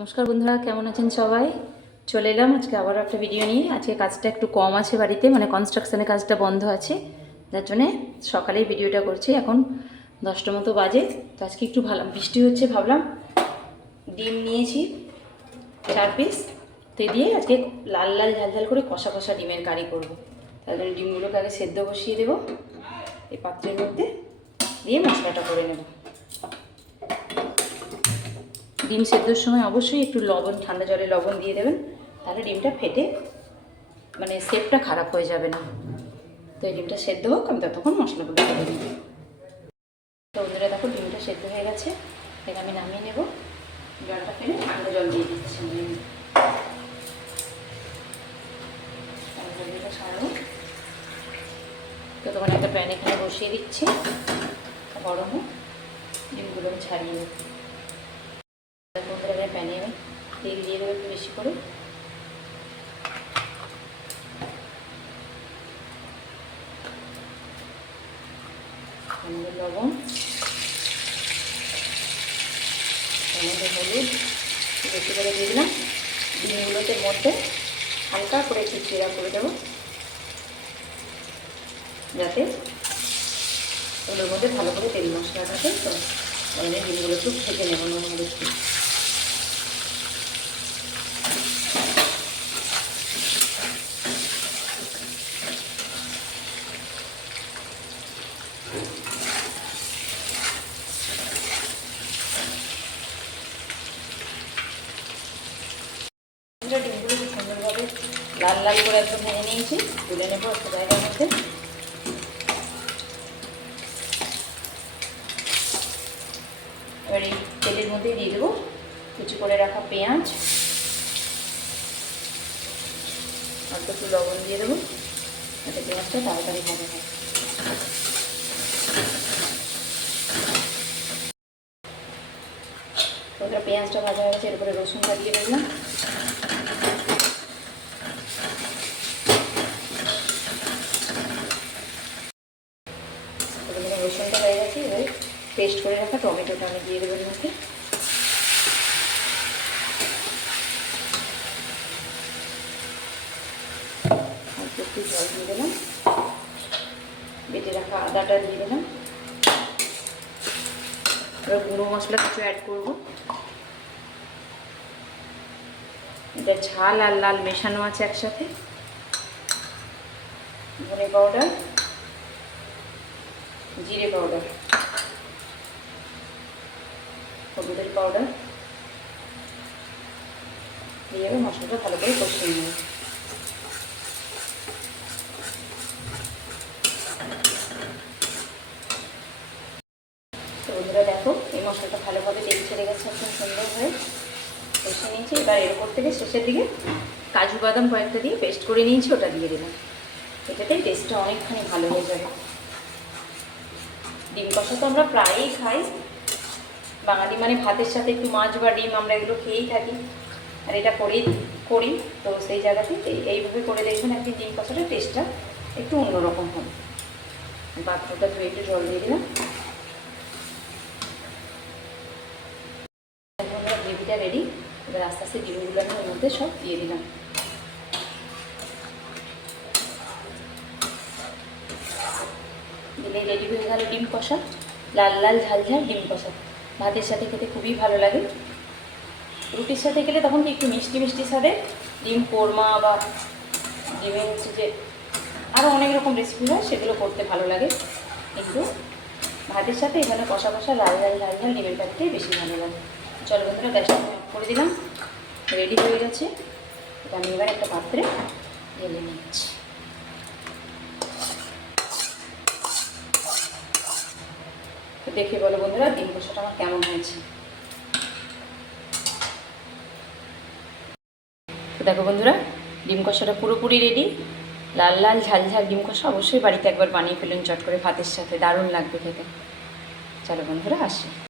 নমস্কার বন্ধুরা, কেমন আছেন সবাই? চলে এলাম আজকে আবারও একটা ভিডিও নিয়ে। আজকে কাজটা একটু কম আছে বাড়িতে, মানে কনস্ট্রাকশনের কাজটা বন্ধ আছে, যার জন্যে সকালেই ভিডিওটা করছি। এখন 10টা মতো বাজে। তো আজকে একটু ভালো বৃষ্টি হচ্ছে, ভাবলাম ডিম নিয়েছি 4 পিস, তো দিয়ে আজকে লাল লাল ঝাল ঝাল করে কষা কষা ডিমের কারি করবো। তার জন্য ডিমগুলোকে আগে সেদ্ধ বসিয়ে দেবো এই পাত্রের মধ্যে, দিয়ে মশলাটা করে নেব। ডিম সেদ্ধর সময় অবশ্যই একটু লবণ, ঠান্ডা জলে লবণ দিয়ে দেবেন, তাহলে ডিমটা ফেটে মানে শেপটা খারাপ হয়ে যাবে না। তো এই ডিমটা সেদ্ধ হোক, আমি ততক্ষণ মশলাগুলো করে দিই। তো বন্ধুরা দেখো, ডিমটা সেদ্ধ হয়ে গেছে, এটাকে আমি নামিয়ে নেব। জলটা ফেলে ঠান্ডা জল দিয়ে দিচ্ছি। ঠান্ডা জলটা ছাড়াবো, তো তখন একটা প্যান এখানে বসিয়ে দিচ্ছি, গরম হোক, ডিমগুলো আমি ছাড়িয়ে নেব। বন্ধুরা প্যানে আমি তেল দিয়ে দেবো একটু বেশি করে। লবণ, হলুদ বেশি করে দিয়ে দিলাম। ডিমগুলোতে মধ্যে হালকা করে চিড়া করে দেবো, যাতে ওগুলোর মধ্যে ভালো করে তেল মশলা থাকে। তো ওই ডিমগুলো একটু ভেজে নেবো নুন হলুদ দিয়ে। ডিমগুলো খুব সুন্দরভাবে লাল লাল করে একদম ভেঙে নিয়েছি, তুলে নেবো একটা জায়গার মধ্যে। এবার এই তেলের মধ্যে দিয়ে দেবো কুচি করে রাখা পেঁয়াজ, আর একটু লবণ দিয়ে দেবো, যাতে পেঁয়াজটা তাড়াতাড়ি ভাজা হয়। ওটা পেঁয়াজটা ভাজা হয়ে গেছে, এরপরে রসুনটা দিয়ে দিলাম। রসুনটা হয়ে গেছে, এবার পেস্ট করে রাখা টমেটোটা আমি দিয়ে দেবো এর মধ্যে। একটু জল দিয়ে দিলাম, বেটে রাখা আদাটা দিয়ে দিলাম। এবার গুঁড়ো মশলা কিছু অ্যাড করবো। এটা ঝাল আর লাল মেশানো আছে একসাথে। ধনে পাউডার, জিরে পাউডার, হলুদের পাউডার দিয়ে মশলাটা ভালো করে কষিয়ে নেব। তো বন্ধুরা দেখো, এই মশলাটা ভালোভাবে তেল ছেড়ে গেছে, একদম সুন্দর হয়ে কষিয়ে নিয়েছি। এবার এর উপর থেকে শেষের দিকে কাজু বাদাম কয়েকটা দিয়ে পেস্ট করে নিয়েছি, ওটা দিয়ে দিলাম। এটাতে টেস্টটা অনেকখানি ভালো হয়ে যাবে। ডিম কষা তো আমরা প্রায়ই খাই, বাঙালি মানে ভাতের সাথে একটু মাছ বা ডিম আমরা এগুলো খেয়েই থাকি, আর এটা করি। তো সেই জায়গাতে এইভাবে করে দেখবেন একদিন ডিম কষাটা টেস্টটা একটু অন্যরকম হবে। পাত্রটা ধুয়ে একটু জল দিয়ে দিলাম। গ্রেভিটা রেডি। এবার আস্তে আস্তে ডিমগুলো আমি ওর মধ্যে সব দিয়ে দিলাম। দিলে রেডি হয়ে গেল ডিম কষা, লাল লাল ঝাল ঝাল ডিম কষা। ভাতের সাথে খেতে খুবই ভালো লাগে। রুটির সাথে খেলে তখন কি একটু মিষ্টি মিষ্টি স্বাদে ডিম কোরমা বা ডিমের যে আরও অনেক রকম রেসিপি হয়, সেগুলো করতে ভালো লাগে। কিন্তু ভাতের সাথে এখানে কষা কষা লাল লাল ঝাল ঝাল ডিমের কারিটাই বেশি ভালো লাগে। চলো বন্ধুরা, গ্যাসটা অফ করে দিলাম, রেডি হয়ে গেছে। এটা আমি এবার একটা পাত্রে ঢেলে নিচ্ছি। তো দেখে বলো বন্ধুরা, ডিম কষাটা আমার কেমন হয়েছে। তো দেখো বন্ধুরা, ডিম কষাটা পুরোপুরি রেডি। লাল লাল ঝাল ঝাল ডিম কষা অবশ্যই বাড়িতে একবার বানিয়ে ফেলুন চট করে ভাতের সাথে, দারুণ লাগবে খেতে। চলো বন্ধুরা, আসি।